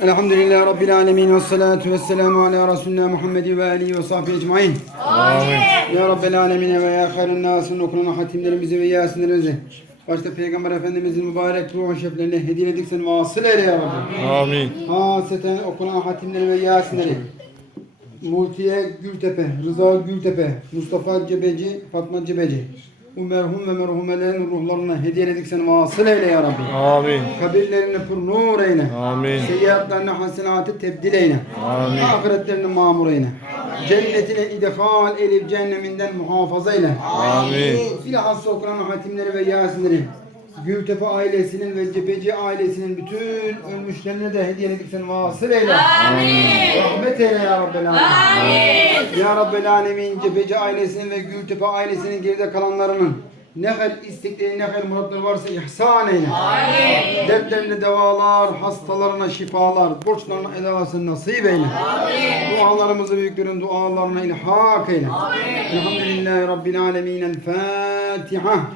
Elhamdülillahi Rabbil alemin ve salatu ve selamu ala Resulina Muhammedi ve alihi ve sahbihi ecmain. Ya Rabbel alemin ve ya hayrın nasırın okuluna hatimlerimizi ve yasinlerimizi. Başta Peygamber Efendimizin mübarek ruhu şeflerine hediye edik seni vasıl eyle ya Rabbi. Amin. Haseten okunan hatimleri ve yasinleri. Multiye Gültepe, Rıza Gültepe, Mustafa Cebeci, Fatma Cebeci. Bu merhum ve merhumelerin ruhlarına hediye edik seni vasıl eyle ya Rabbi. Amin. Kabirlerini pür nur eyle. Amin. Seyyiatlarını hasenatı tebdil eyle. Amin. Ahiretlerini mamur eyle. Cennetine idhal elif cehenneminden muhafaza eyle. Amin. Bilhassa okunan hatimleri ve yasinleri. Gültepe ailesinin ve Cebeci ailesinin bütün ölmüşlerine de hediyeledik sen vasıl eyle. Amin. Rahmet eyle ya Rabbel Alemin. Amin. Ya Rabbel Alemin Cebeci ailesinin ve Gültepe ailesinin geride kalanlarının ne hal istekleri ne hal muratları varsa ihsan eyle. Amin. Dertlerine devalar, hastalarına şifalar, borçlarına edalasını nasip eyle. Amin. Dualarımızı büyüklerin dualarına ilhak eyle. Amin. Elhamdülillahi Rabbil Alemin. El Fatiha.